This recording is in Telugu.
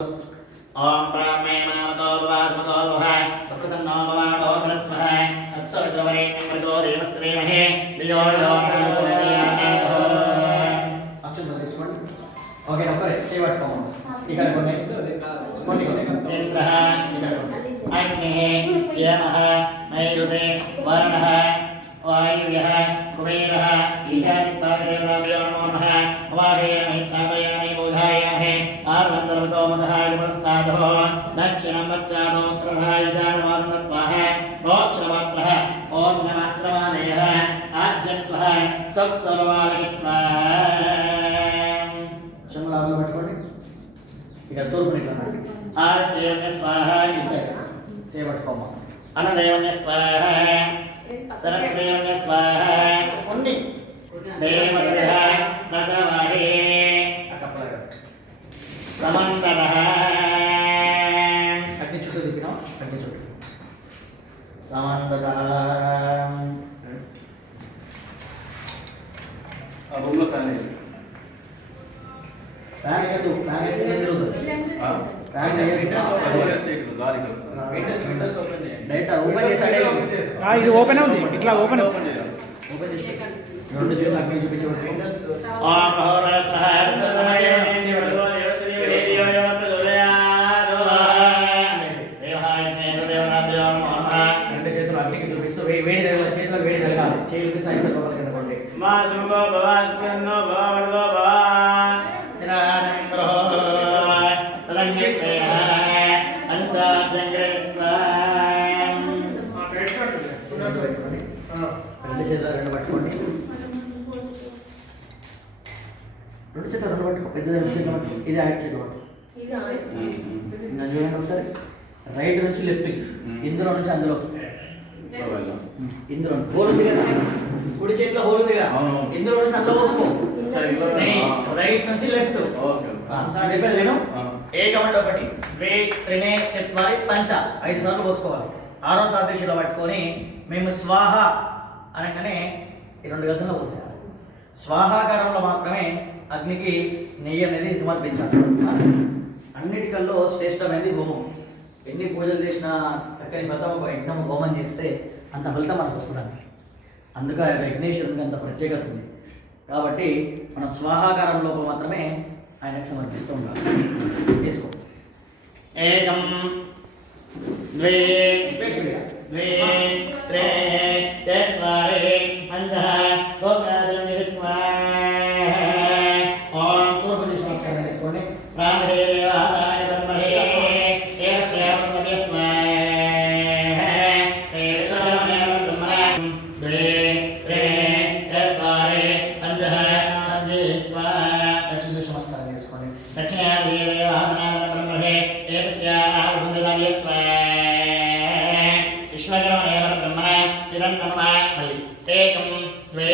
ओम प्रामे मामको भवास्मको भवाय सुप्रसन्नो भवातो मनस्महाय तत्सवितुर्वरेण्यं भर्गो देवस्य धीमहि धियो यो नः प्रचोदयात् అక్షంతలు తీసుకోండి. ఓకే అప్పుడే చేయబట్టుకోము. ఇక్కడ కొన్ని ఇంద్రః అగ్నిః యమః నైరుతే వరుణః వాయువ్యః కుబేరః ఈశాన్యదిక్పాలకదేవతాభ్యో నమో నమః అవాహయామి స్థాపయామి బోధాయామి ఆర్వంతరవతో మదహాయ పురస్తాదః దక్షిణం పశ్చాదో ఉత్తరః ఈశాన్యవాదం తత్వాః ప్రోక్షణమాత్రః ఓం నమాత్రమాదయః ఆజ్యం స్వః సత్సర్వాలకిత్వా చంద్రాలు పట్టుకోండి. ఇక తూర్పు ఇట్లా ఆర్దేవ్య స్వాహ చేయబట్టుకోమా. అన్నదేవన్య స్వాహ సరస్వదేవన్య స్వాహ ఉన్ని దేవసద దశవాహే సమంతరః అగ్ని చుట్టూ తిప్పినాం. అగ్ని చుట్టూ సమంతరః ఆ రూమ్లో ఫ్యాన్ వేయండి. ఫ్యాన్ వేయద్దు. ఫ్యాన్ వేస్తే ఏం జరుగుతుంది? ఫ్యాన్ వేస్తే ఇట్లా గాలికి వస్తుంది. డైరెక్ట్ ఓపెన్ చేసాడే. ఇది ఓపెన్ అవుతుంది. ఇట్లా ఓపెన్ ఓపెన్ చేయాలి. ఓపెన్ చేసి రెండు చేతులు అగ్ని చూపించవచ్చు. ఓం మహోరస్వః సర్వమయమేవ భర్గో దేవస్య ధియో యో నః ప్రచోదయాత్ శ్రీమహావిష్ణువే దేవతాభ్యో నమో నమః. రెండు చేతులు అగ్నికి చూపిస్తూ వేడి తగల చేతులకు వేడి తగలాలి. చేతులకి సైన్స్ లోపల కింద పండి. మా శుభో భవాస్పన్నో భవవర్గో భవ చిరానంద్రో తదంగిసేన అంచాజంగ్రత్వా రెండు చేతులు రెండు పట్టుకోండి. రెండు చేతులు రెండు పట్టుకో. పెద్ద చేతులు పట్టుకో. ఇది యాడ్ చేతులు పట్టుకో. నన్ను చూడండి ఒకసారి. రైట్ నుంచి లెఫ్ట్, ఇందులో నుంచి అందులోకి. ఇందులో హోల్ ఉంది కదా, కుడి చేతిలో హోల్ ఉంది కదా, అవును. ఇందులో నుంచి అందులో పోసుకో. సరే, రైట్ నుంచి లెఫ్ట్. ఓకే. నేను ఆ. ఏకమంట ఒకటి వే త్రినే చత్వారి పంచ 5 సార్లు పోసుకోవాలి. 6వ సాదృశ్యంలో పట్టుకొని మేము స్వాహ అనగానే ఈ 2 గజంలో పోసేయాలి. స్వాహాకారంలో మాత్రమే అగ్నికి నెయ్యి అనేది సమర్పించాలి. అన్నిటికల్లో శ్రేష్టమైనది హోమం. ఎన్ని పూజలు చేసినా చక్కని వ్రతం యజ్ఞం హోమం చేస్తే అంత ఫలితం మనకు వస్తుందండి. అందుకే యజ్ఞేశ్వరునికి అంత ప్రత్యేకత ఉంది. కాబట్టి మనం స్వాహాకారం లోపల మాత్రమే ఆయనకు సమర్పిస్తూ ఉండాలి. తీసుకో. ఏకం ద్వే ద్వే త్రే చత్వారి పంచ గోకారం నిత్వా ఓం తూర్పు దిశ నమస్కారం చేసుకోండి. రామహే దేవాయ బ్రహ్మహే యస్యాం తస్మై తేషామే బ్రహ్మ ద్వే త్రే చత్వారి పంచ నిత్వా దక్షిణ దిశ నమస్కారం చేసుకోండి. దక్షిణాది దేవాయ బ్రహ్మహే యస్యాం తస్మై విశ్వకర్మణే బ్రహ్మణ ఇదం నమః ఏకం ద్వే